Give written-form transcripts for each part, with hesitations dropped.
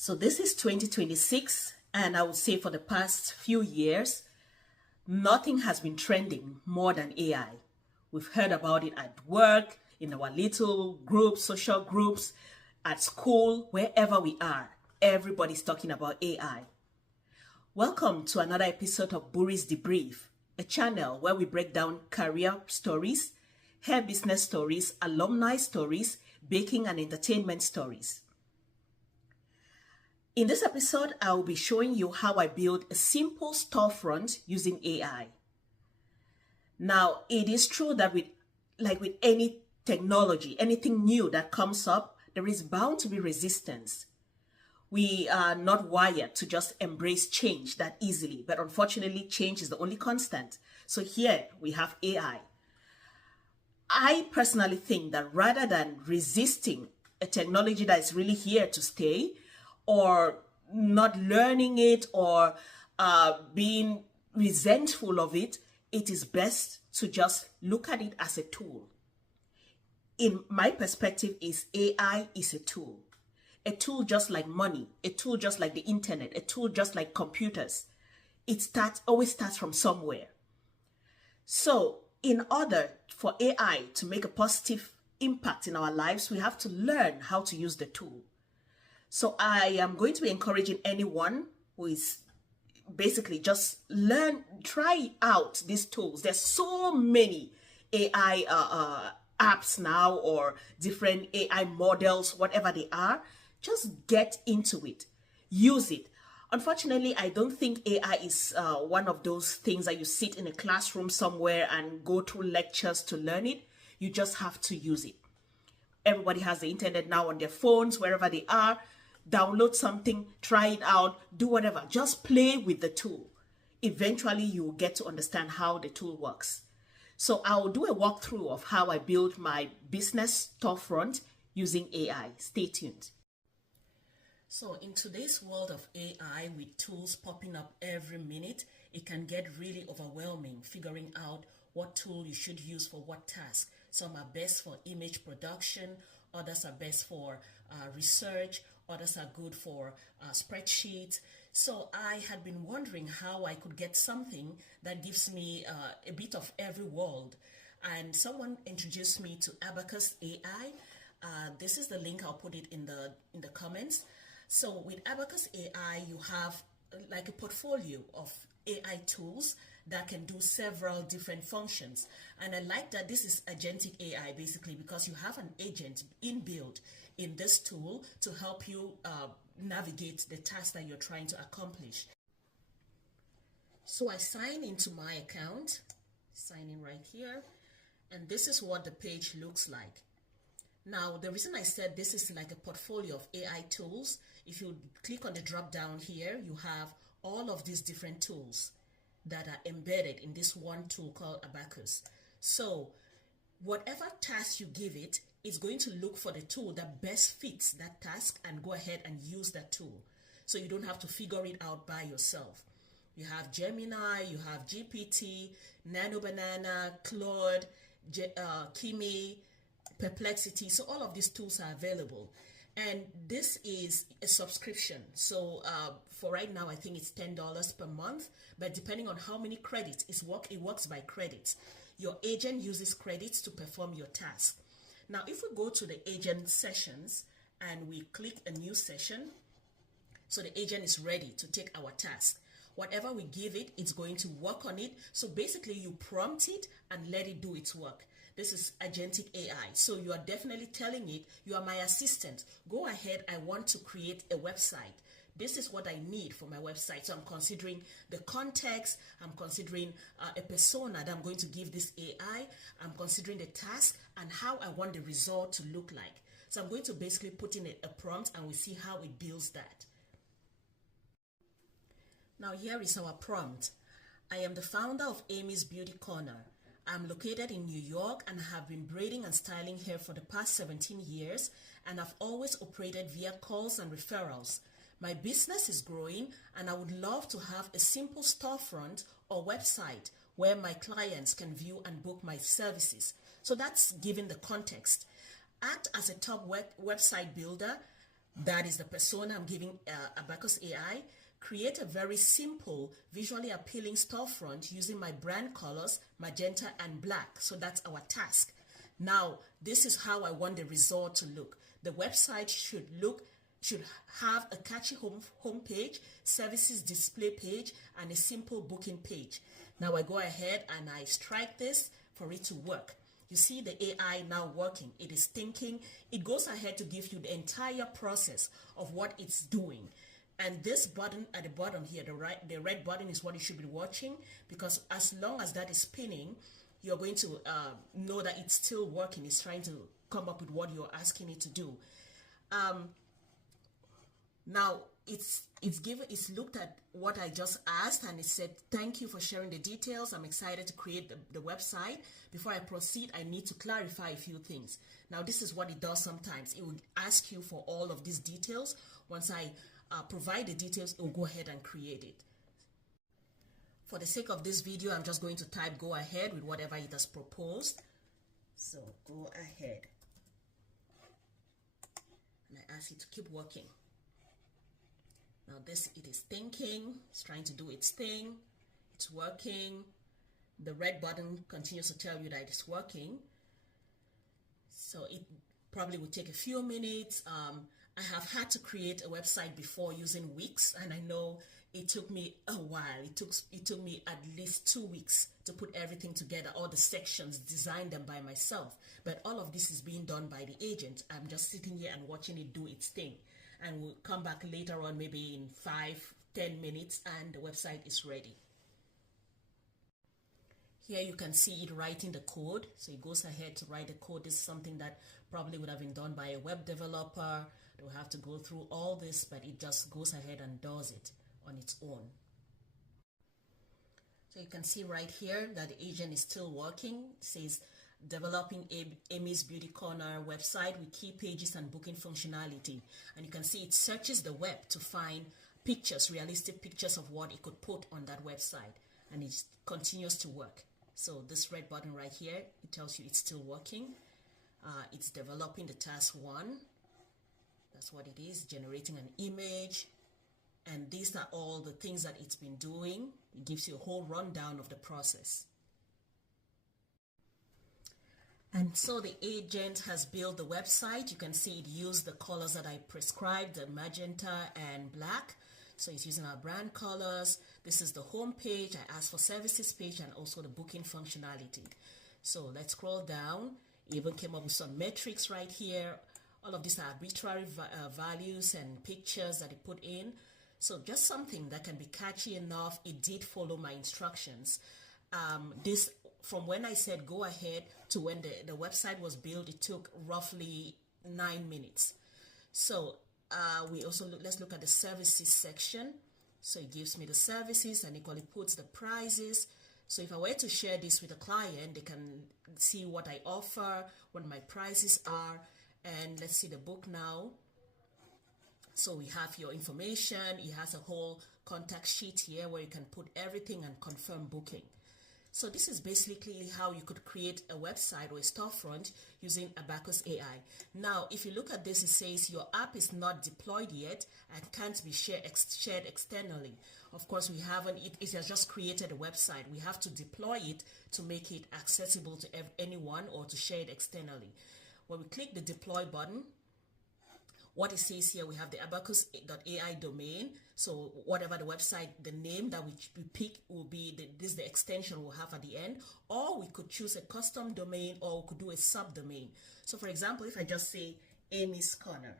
So this is 2026, and I would say for the past few years, nothing has been trending more than AI. We've heard about it at work, in our little groups, social groups, at school, wherever we are. Everybody's talking about AI. Welcome to another episode of Buri's Debrief, a channel where we break down career stories, hair business stories, alumni stories, baking and entertainment stories. In this episode, I will be showing you how I build a simple storefront using AI. Now, it is true that with any technology, anything new that comes up, there is bound to be resistance. We are not wired to just embrace change that easily, but unfortunately, change is the only constant. So here we have AI. I personally think that rather than resisting a technology that is really here to stay, or not learning it, or being resentful of it, it is best to just look at it as a tool. In my perspective, AI is a tool. A tool just like money, a tool just like the internet, a tool just like computers. It always starts from somewhere. So in order for AI to make a positive impact in our lives, we have to learn how to use the tool. So I am going to be encouraging anyone who is basically just try out these tools. There's so many AI apps now, or different AI models, whatever they are. Just get into it, use it. Unfortunately, I don't think AI is one of those things that you sit in a classroom somewhere and go through lectures to learn it. You just have to use it. Everybody has the internet now on their phones, wherever they are. Download something, try it out, do whatever. Just play with the tool. Eventually, you will get to understand how the tool works. So I'll do a walkthrough of how I build my business storefront using AI. Stay tuned. So in today's world of AI, with tools popping up every minute, it can get really overwhelming figuring out what tool you should use for what task. Some are best for image production, others are best for research, others are good for spreadsheets. So I had been wondering how I could get something that gives me a bit of every world. And someone introduced me to Abacus AI. This is the link. I'll put it in the comments. So with Abacus AI, you have like a portfolio of AI tools that can do several different functions. And I like that this is agentic AI basically, because you have an agent inbuilt in this tool to help you navigate the task that you're trying to accomplish. So I sign into my account, sign in right here, and this is what the page looks like. Now, the reason I said this is like a portfolio of AI tools, if you click on the drop down here, you have all of these different tools that are embedded in this one tool called Abacus. So whatever task you give it, it's going to look for the tool that best fits that task and go ahead and use that tool. So you don't have to figure it out by yourself. You have Gemini, you have GPT, Nano Banana, Claude, Kimi, Perplexity. So all of these tools are available. And this is a subscription. So for right now, I think it's $10 per month. But depending on how many credits, it works by credits. Your agent uses credits to perform your task. Now, if we go to the agent sessions and we click a new session, so the agent is ready to take our task. Whatever we give it, it's going to work on it. So basically, you prompt it and let it do its work. This is agentic AI. So you are definitely telling it, you are my assistant. Go ahead, I want to create a website. This is what I need for my website. So I'm considering the context, I'm considering a persona that I'm going to give this AI, I'm considering the task and how I want the result to look like. So I'm going to basically put in a prompt and we see how it builds that. Now here is our prompt. I am the founder of Amy's Beauty Corner. I'm located in New York and have been braiding and styling hair for the past 17 years, and I've always operated via calls and referrals. My business is growing and I would love to have a simple storefront or website where my clients can view and book my services. So that's given the context. Act as a top website builder That is the persona I'm giving Abacus AI. Create a very simple, visually appealing storefront using my brand colors, magenta and black. So that's our task. Now, this is how I want the result to look. The website should have a catchy home page, services display page, and a simple booking page. Now I go ahead and I strike this for it to work. You see the AI now working. It is thinking. It goes ahead to give you the entire process of what it's doing. And this button at the bottom here, the red button, is what you should be watching, because as long as that is spinning, you're going to know that it's still working. It's trying to come up with what you're asking it to do. Now it's looked at what I just asked, and it said, thank you for sharing the details. I'm excited to create the website. Before I proceed, I need to clarify a few things. Now this is what it does sometimes. It will ask you for all of these details. Once I provide the details, it will go ahead and create it. For the sake of this video, I'm just going to type go ahead with whatever it has proposed. So go ahead. And I ask it to keep working. Now this, it is thinking, it's trying to do its thing, it's working. The red button continues to tell you that it's working. So it probably will take a few minutes. I have had to create a website before using Wix, and I know it took me a while. It took me at least 2 weeks to put everything together, all the sections, design them by myself. But all of this is being done by the agent. I'm just sitting here and watching it do its thing. And we'll come back later on, maybe in 5-10 minutes, and the website is ready. Here you can see it writing the code. So it goes ahead to write the code. This is something that probably would have been done by a web developer. They'll have to go through all this, but it just goes ahead and does it on its own. So you can see right here that the agent is still working. It says developing Amy's Beauty Corner website with key pages and booking functionality. And you can see it searches the web to find pictures, realistic pictures of what it could put on that website. And it continues to work. So this red button right here, it tells you it's still working. It's developing the task 1. That's what it is, generating an image. And these are all the things that it's been doing. It gives you a whole rundown of the process. And so the agent has built the website. You can see it used the colors that I prescribed, the magenta and black. So it's using our brand colors. This is the home page. I asked for services page and also the booking functionality. So let's scroll down. It even came up with some metrics right here. All of these are arbitrary values and pictures that it put in. So just something that can be catchy enough. It did follow my instructions. This, from when I said go ahead to when the website was built, it took roughly 9 minutes. So we also let's look at the services section. So it gives me the services and equally puts the prices. So if I were to share this with a client, they can see what I offer, what my prices are. And let's see the book now. So we have your information. It has a whole contact sheet here where you can put everything and confirm booking. So this is basically how you could create a website or a storefront using Abacus AI. Now, if you look at this, it says your app is not deployed yet and can't be shared externally. Of course, we haven't, it has just created a website. We have to deploy it to make it accessible to anyone or to share it externally. When we click the deploy button, what it says here, we have the abacus.ai domain. So whatever the website, the name that we pick will be, this is the extension we'll have at the end. Or we could choose a custom domain, or we could do a subdomain. So for example, if I just say Amy's Corner,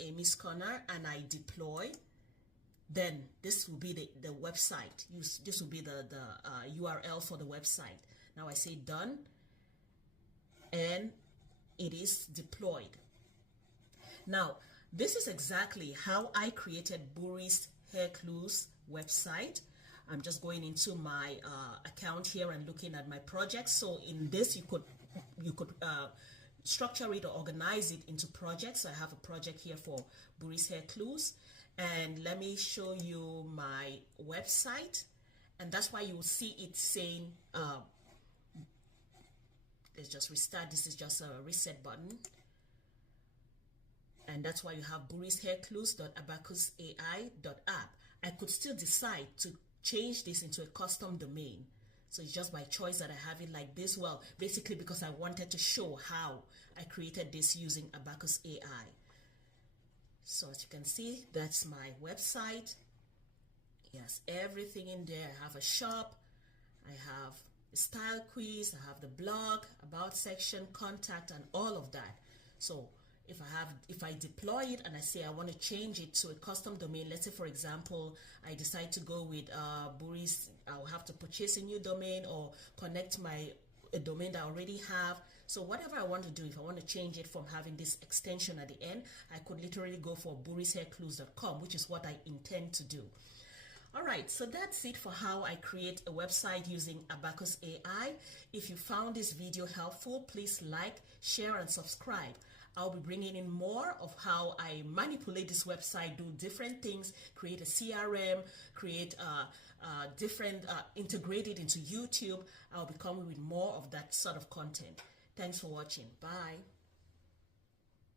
and I deploy, then this will be the website. This will be the URL for the website. Now I say done, and it is deployed. Now, this is exactly how I created Buri's Hair Clues website. I'm just going into my account here and looking at my projects. So in this, you could structure it or organize it into projects. I have a project here for Buri's Hair Clues, and let me show you my website. And that's why you will see it saying, let's just restart. This is just a reset button. And that's why you have burishairclues.abacusai.app. I could still decide to change this into a custom domain. So it's just by choice that I have it like this. Well, basically because I wanted to show how I created this using Abacus AI. So as you can see, that's my website. Yes, everything in there. I have a shop, I have a style quiz, I have the blog, about section, contact, and all of that. So if I deploy it and I say I want to change it to a custom domain, let's say for example I decide to go with Buris, I'll have to purchase a new domain or connect a domain that I already have. So whatever I want to do, if I want to change it from having this extension at the end, I could literally go for burishairclues.com, which is what I intend to do. All right, so that's it for how I create a website using Abacus AI. If you found this video helpful, please like, share, and subscribe. I'll be bringing in more of how I manipulate this website, do different things, create a CRM, create integrate it into YouTube. I'll be coming with more of that sort of content. Thanks for watching. Bye.